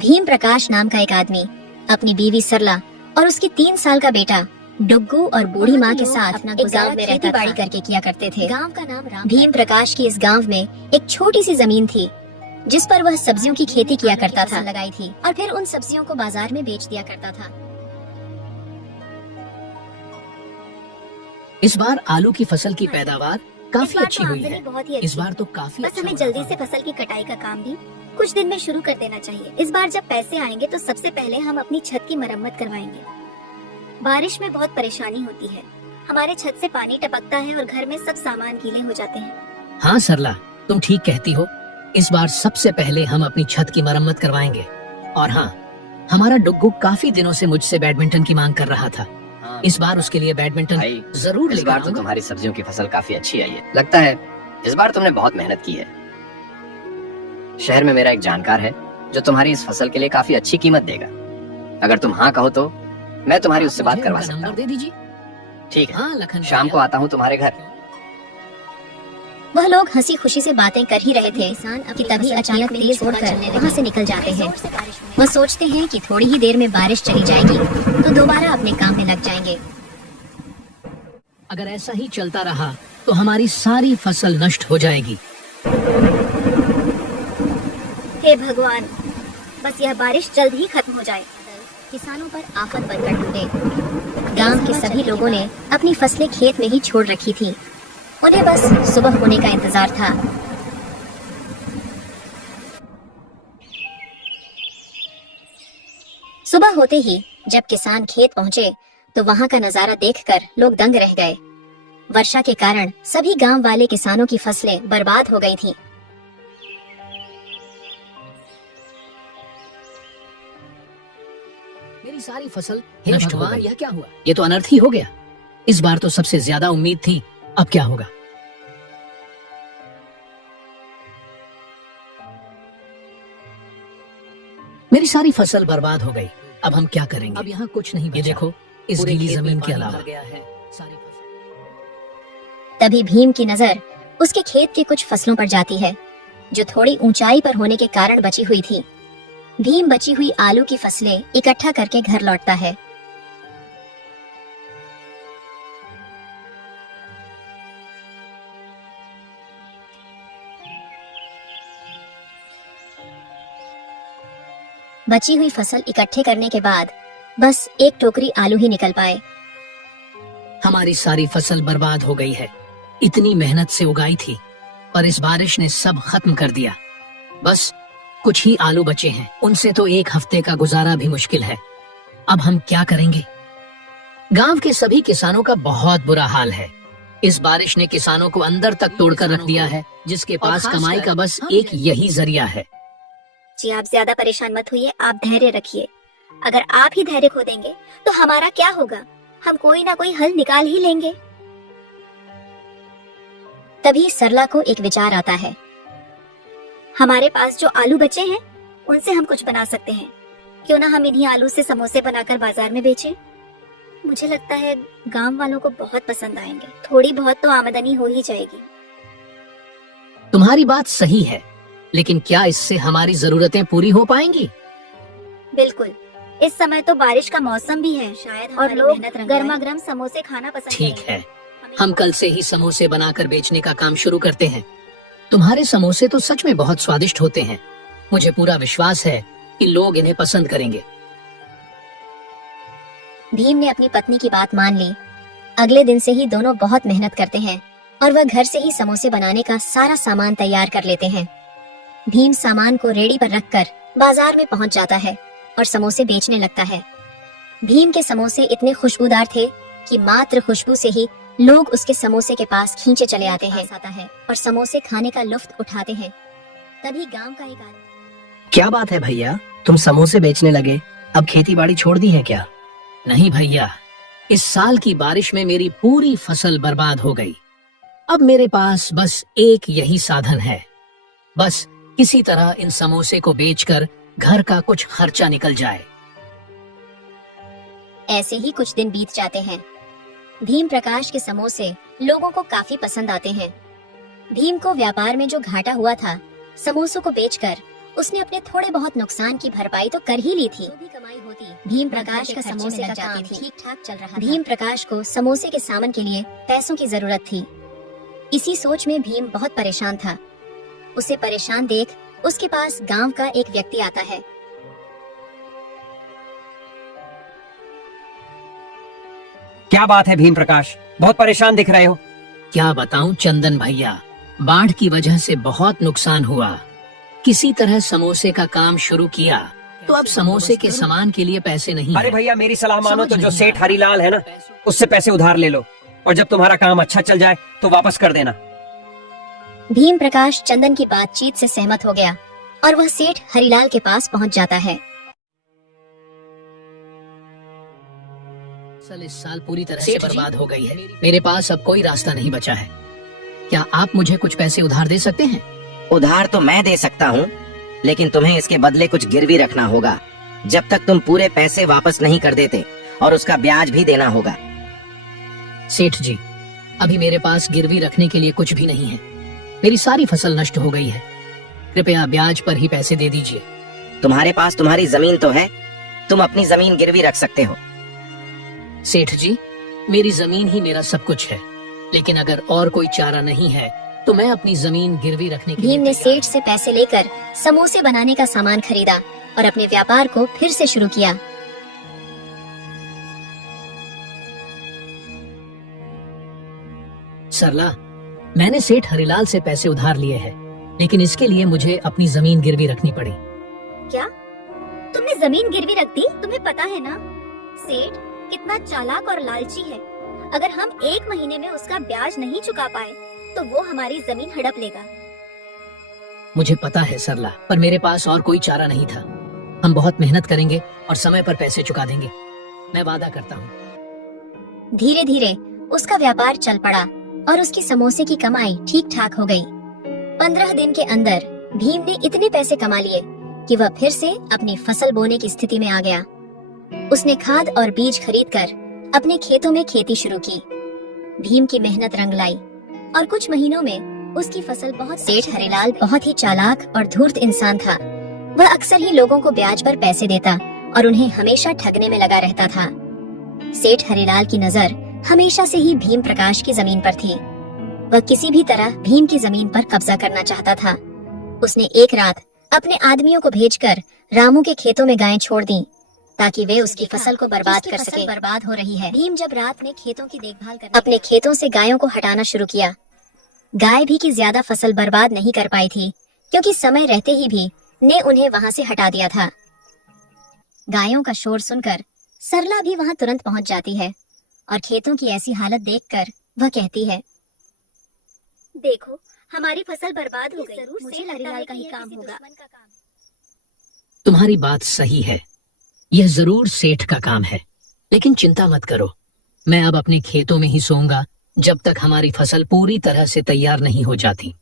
भीम प्रकाश नाम का एक आदमी अपनी बीवी सरला और उसके 3 साल का बेटा डुग्गू और बूढ़ी माँ के साथ एक गांव में रहता बाड़ी करके किया करते थे। गांव का नाम भीम प्रकाश की इस गांव में एक छोटी सी जमीन थी जिस पर वह सब्जियों की खेती किया करता था, लगाई थी और फिर उन सब्जियों को बाजार में बेच दिया करता था। इस बार आलू की फसल की पैदावार काफी अच्छी हुई है। इस बार तो काफी बस हमें जल्दी से फसल की कटाई का काम भी कुछ दिन में शुरू कर देना चाहिए। इस बार जब पैसे आएंगे तो सबसे पहले हम अपनी छत की मरम्मत करवाएंगे। बारिश में बहुत परेशानी होती है, हमारे छत से पानी टपकता है और घर में सब सामान गीले हो जाते हैं। हाँ सरला, तुम ठीक कहती हो। इस बार सबसे पहले हम अपनी छत की मरम्मत करवाएंगे। और हाँ, हमारा डुग्गू काफी दिनों से मुझसे बैडमिंटन की मांग कर रहा था। इस बार उसके लिए बैडमिंटन जरूर इस बार तो तुम्हारी सब्जियों की फसल काफी अच्छी आई है। लगता है इस बार तुमने बहुत मेहनत की है। शहर में मेरा एक जानकार है जो तुम्हारी इस फसल के लिए काफी अच्छी कीमत देगा। अगर तुम हाँ कहो तो मैं तुम्हारी उससे बात करवा सकता हूँ। दे दीजिए। ठीक है, हाँ लखन, शाम को आता हूँ तुम्हारे घर। वह लोग हंसी खुशी से बातें कर ही रहे थे कि तभी अचानक तेज होकर वहाँ से निकल जाते हैं। वह सोचते हैं कि थोड़ी ही देर में बारिश चली जाएगी तो दोबारा अपने काम में लग जाएंगे। अगर ऐसा ही चलता रहा तो हमारी सारी फसल नष्ट हो जाएगी। हे भगवान, बस यह बारिश जल्द ही खत्म हो जाए। किसानों पर आफत बनकर टूटे। गांव के सभी लोगों ने अपनी फसलें खेत में ही छोड़ रखी थी। उन्हें बस सुबह होने का इंतजार था। सुबह होते ही जब किसान खेत पहुंचे तो वहां का नजारा देखकर लोग दंग रह गए। वर्षा के कारण सभी गांव वाले किसानों की फसलें बर्बाद हो गई थीं। मेरी सारी फसल नष्ट हो गई। यह क्या हुआ? ये तो अनर्थ ही हो गया। इस बार तो सबसे ज्यादा उम्मीद थी, अब क्या होगा? मेरी सारी फसल बर्बाद हो गई। अब हम क्या करेंगे? अब यहाँ कुछ नहीं बचा। ये देखो, इस गीली जमीन के अलावा गया है सारी फसल। तभी भीम की नजर उसके खेत की कुछ फसलों पर जाती है जो थोड़ी ऊंचाई पर होने के कारण बची हुई थी। भीम बची हुई आलू की फसलें इकट्ठा करके घर लौटता है। बची हुई फसल इकट्ठे करने के बाद बस एक टोकरी आलू ही निकल पाए। हमारी सारी फसल बर्बाद हो गई है। इतनी मेहनत से उगाई थी, पर इस बारिश ने सब खत्म कर दिया। बस कुछ ही आलू बचे हैं, उनसे तो एक हफ्ते का गुजारा भी मुश्किल है। अब हम क्या करेंगे? गांव के सभी किसानों का बहुत बुरा हाल है। इस बारिश ने किसानों को अंदर तक तोड़कर रख दिया है, जिसके पास कमाई का बस एक यही जरिया है। जी आप ज्यादा परेशान मत होइए, आप धैर्य रखिए। अगर आप ही धैर्य खो देंगे तो हमारा क्या होगा? हम कोई ना कोई हल निकाल ही लेंगे। तभी सरला को एक विचार आता है। हमारे पास जो आलू बचे हैं उनसे हम कुछ बना सकते हैं। क्यों ना हम इन्हीं आलू से समोसे बनाकर बाजार में बेचें? मुझे लगता है गांव वालों को बहुत पसंद आएंगे। थोड़ी बहुत तो आमदनी हो ही जाएगी। तुम्हारी बात सही है, लेकिन क्या इससे हमारी जरूरतें पूरी हो पाएंगी? बिल्कुल, इस समय तो बारिश का मौसम भी है, शायद और लोग गर्मा गर्म समोसे खाना पसंद ठीक है, हम कल से ही समोसे बनाकर बेचने का काम शुरू करते हैं। तुम्हारे समोसे तो सच में बहुत स्वादिष्ट होते हैं। मुझे पूरा विश्वास है कि लोग इन्हें पसंद करेंगे। भीम ने अपनी पत्नी की बात मान ली। अगले दिन से ही दोनों बहुत मेहनत करते हैं और वह घर से ही समोसे बनाने का सारा सामान तैयार कर लेते हैं। भीम सामान को रेडी पर रखकर बाजार में पहुंच जाता है और समोसे बेचने लगता है। भीम के समोसे इतने खुशबूदार थे कि मात्र खुशबू से ही लोग उसके समोसे के पास खींचे चले आते हैं और समोसे खाने का लुत्फ उठाते हैं। तभी गांव का एक आदमी, क्या बात है भैया, तुम समोसे बेचने लगे? अब खेती बाड़ी छोड़ दी है क्या? नहीं भैया, इस साल की बारिश में मेरी पूरी फसल बर्बाद हो गई। अब मेरे पास बस एक यही साधन है। बस किसी तरह इन समोसे को बेचकर घर का कुछ खर्चा निकल जाए। ऐसे ही कुछ दिन बीत जाते हैं। भीम प्रकाश के समोसे लोगों को काफी पसंद आते हैं। भीम को व्यापार में जो घाटा हुआ था, समोसों को बेचकर उसने अपने थोड़े बहुत नुकसान की भरपाई तो कर ही ली थी। भीम प्रकाश का समोसे का काम ठीक ठाक चल रहा था। भीम प्रकाश को समोसे के सामान के लिए पैसों की जरूरत थी। इसी सोच में भीम बहुत परेशान था। उसे परेशान देख उसके पास गांव का एक व्यक्ति आता है। क्या बात है भीम प्रकाश, बहुत परेशान दिख रहे हो। क्या बताऊं चंदन भैया, बाढ़ की वजह से बहुत नुकसान हुआ। किसी तरह समोसे का काम शुरू किया तो अब समोसे के सामान के लिए पैसे नहीं अरे है। भैया मेरी सलाह मानो तो समझ जो नहीं सेठ आ रहा। हरीलाल है ना, उससे पैसे उधार ले लो और जब तुम्हारा काम अच्छा चल जाए तो वापस कर देना। भीम प्रकाश चंदन की बातचीत से सहमत हो गया और वह सेठ हरीलाल के पास पहुंच जाता है। फसल इस साल पूरी तरह से बर्बाद हो गई है। मेरे पास अब कोई रास्ता नहीं बचा है। क्या आप मुझे कुछ पैसे उधार दे सकते हैं? उधार तो मैं दे सकता हूँ, लेकिन तुम्हें इसके बदले कुछ गिरवी रखना होगा जब तक तुम पूरे पैसे वापस नहीं कर देते, और उसका ब्याज भी देना होगा। सेठ जी, अभी मेरे पास गिरवी रखने के लिए कुछ भी नहीं है। मेरी सारी फसल नष्ट हो गई है। कृपया ब्याज पर ही पैसे दे दीजिए। तुम्हारे पास तुम्हारी जमीन तो है, तुम अपनी जमीन गिरवी रख सकते हो। सेठ जी, मेरी जमीन ही मेरा सब कुछ है, लेकिन अगर और कोई चारा नहीं है तो मैं अपनी जमीन गिरवी रखने के लिए भीम ने तैयार सेठ से पैसे लेकर समोसे बनाने का सामान खरीदा और अपने व्यापार को फिर से शुरू किया। सरला, मैंने सेठ हरिलाल से पैसे उधार लिए हैं, लेकिन इसके लिए मुझे अपनी जमीन गिरवी रखनी पड़ी। क्या तुमने जमीन गिरवी रख दी? तुम्हें पता है ना सेठ कितना चालाक और लालची है। अगर हम 1 महीने में उसका ब्याज नहीं चुका पाए तो वो हमारी जमीन हड़प लेगा। मुझे पता है सरला, पर मेरे पास और कोई चारा नहीं था। हम बहुत मेहनत करेंगे और समय पर पैसे चुका देंगे, मैं वादा करता हूँ। धीरे धीरे उसका व्यापार चल पड़ा और उसकी समोसे की कमाई ठीक ठाक हो गई। 15 दिन के अंदर भीम ने इतने पैसे कमा लिए कि वह फिर से अपनी फसल बोने की स्थिति में आ गया। उसने खाद और बीज खरीदकर अपने खेतों में खेती शुरू की। भीम की मेहनत रंग लाई और कुछ महीनों में उसकी फसल बहुत। सेठ हरिलाल बहुत ही चालाक और धूर्त इंसान था। वह अक्सर ही लोगों को ब्याज पर पैसे देता और उन्हें हमेशा ठगने में लगा रहता था। सेठ हरिलाल की नजर हमेशा से ही भीम प्रकाश की जमीन पर थी। वह किसी भी तरह भीम की जमीन पर कब्जा करना चाहता था। उसने एक रात अपने आदमियों को भेजकर रामू के खेतों में गायें छोड़ दी ताकि वे उसकी फसल को बर्बाद कर सके। बर्बाद हो रही है। भीम जब रात में खेतों की देखभाल करने अपने खेतों से गायों को हटाना शुरू किया। गाय भी की ज्यादा फसल बर्बाद नहीं कर पाई थी, क्योंकि समय रहते ही भी ने उन्हें वहां से हटा दिया था। गायों का शोर सुनकर सरला भी वहां तुरंत पहुंच जाती है और खेतों की ऐसी हालत देखकर वह कहती है, देखो हमारी फसल बर्बाद हो गई। मुझे हरिलाल का ही काम होगा। तुम्हारी बात सही है, यह जरूर सेठ का काम है, लेकिन चिंता मत करो। मैं अब अपने खेतों में ही सोऊंगा जब तक हमारी फसल पूरी तरह से तैयार नहीं हो जाती।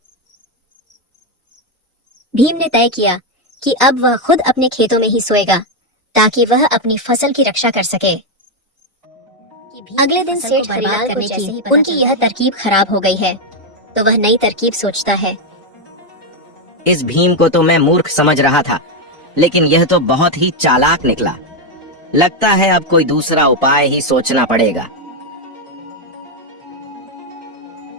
भीम ने तय किया कि अब वह खुद अपने खेतों में ही सोएगा ताकि वह अपनी फसल की रक्षा कर सके। अगले दिन सेठ हरिलाल करने की उनकी यह तरकीब खराब हो गई है, तो वह नई तरकीब सोचता है। इस भीम को तो मैं मूर्ख समझ रहा था, लेकिन यह तो बहुत ही चालाक निकला। लगता है अब कोई दूसरा उपाय ही सोचना पड़ेगा।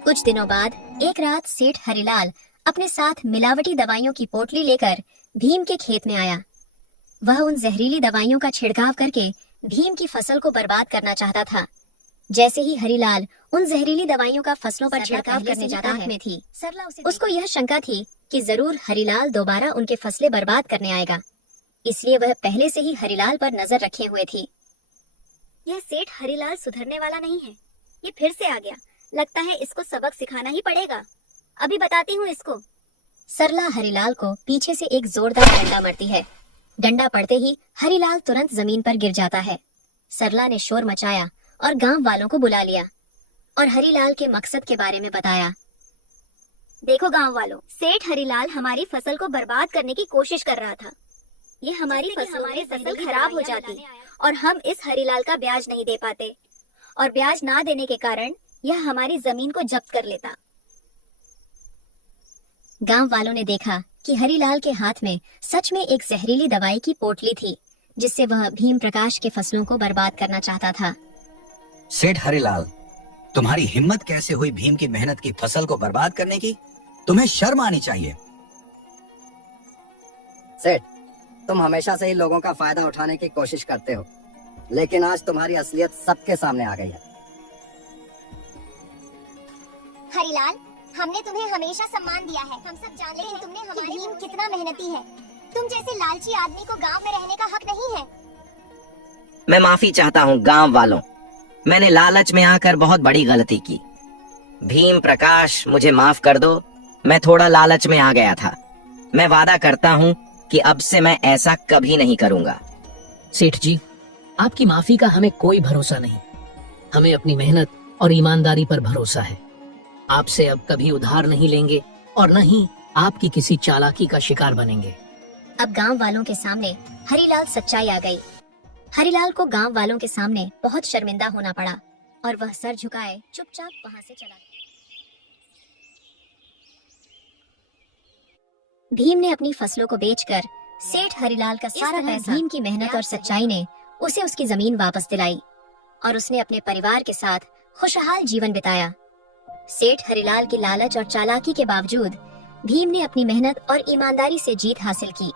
कुछ दिनों बाद एक रात सेठ हरिलाल अपने साथ मिलावटी दवाइयों की पोटली लेकर भीम के खेत में आया। वह उन जहरीली दवाइयों का छिड़काव करके भीम की फसल को बर्बाद करना चाहता था। जैसे ही हरिलाल उन जहरीली दवाइयों का फसलों पर छिड़काव करने जाता में थी, उसको यह शंका थी कि जरूर हरिलाल दोबारा उनके फसलें बर्बाद करने आएगा, इसलिए वह पहले से ही हरिलाल पर नजर रखे हुए थी। यह सेठ हरिलाल सुधरने वाला नहीं है, ये फिर से आ गया। लगता है इसको सबक सिखाना ही पड़ेगा। अभी बताती हूँ इसको। सरला हरिलाल को पीछे से एक जोरदार डंडा मारती है। डंडा पड़ते ही हरिलाल तुरंत जमीन पर गिर जाता है। सरला ने शोर मचाया और गांव वालों को बुला लिया और हरिलाल के मकसद के बारे में बताया। देखो गांव वालों, सेठ हरिलाल हमारी फसल को बर्बाद करने की कोशिश कर रहा था। ये हमारी फसल खराब हो जाती और हम इस हरिलाल का ब्याज नहीं दे पाते, और ब्याज ना देने के कारण यह हमारी जमीन को जब्त कर लेता। गांव वालों ने देखा कि कि हरीलाल के हाथ में सच में एक जहरीली दवाई की पोटली थी, जिससे वह भीम प्रकाश के फसलों को बर्बाद करना चाहता था। सेठ हरिलाल, तुम्हारी हिम्मत कैसे हुई भीम की मेहनत की फसल को बर्बाद करने की? तुम्हें शर्म आनी चाहिए। सेठ, तुम हमेशा से ही लोगों का फायदा उठाने की कोशिश करते हो, लेकिन आज तुम्हारी असलियत सबके सामने आ गई है। हरिलाल, हमने तुम्हें हमेशा सम्मान दिया है। हम सब जानते हैं तुमने हमारे भीम कितना मेहनती है। तुम जैसे लालची आदमी को गांव में रहने का हक नहीं है। मैं माफी चाहता हूँ गांव वालों, मैंने लालच में आकर बहुत बड़ी गलती की। भीम प्रकाश, मुझे माफ कर दो, मैं थोड़ा लालच में आ गया था। मैं वादा करता हूँ कि अब से मैं ऐसा कभी नहीं करूँगा। सेठ जी, आपकी माफी का हमें कोई भरोसा नहीं। हमें अपनी मेहनत और ईमानदारी पर भरोसा है। आपसे अब कभी उधार नहीं लेंगे और न ही आपकी किसी चालाकी का शिकार बनेंगे। अब गांव वालों के सामने हरीलाल सच्चाई आ गई। हरीलाल को गांव वालों के सामने बहुत शर्मिंदा होना पड़ा और वह सर झुकाए चुपचाप वहां से चला गया। भीम ने अपनी फसलों को बेचकर सेठ हरीलाल का सारा पैसा, भीम की मेहनत और सच्चाई ने उसे उसकी जमीन वापस दिलाई और उसने अपने परिवार के साथ खुशहाल जीवन बिताया। सेठ हरीलाल की लालच और चालाकी के बावजूद भीम ने अपनी मेहनत और ईमानदारी से जीत हासिल की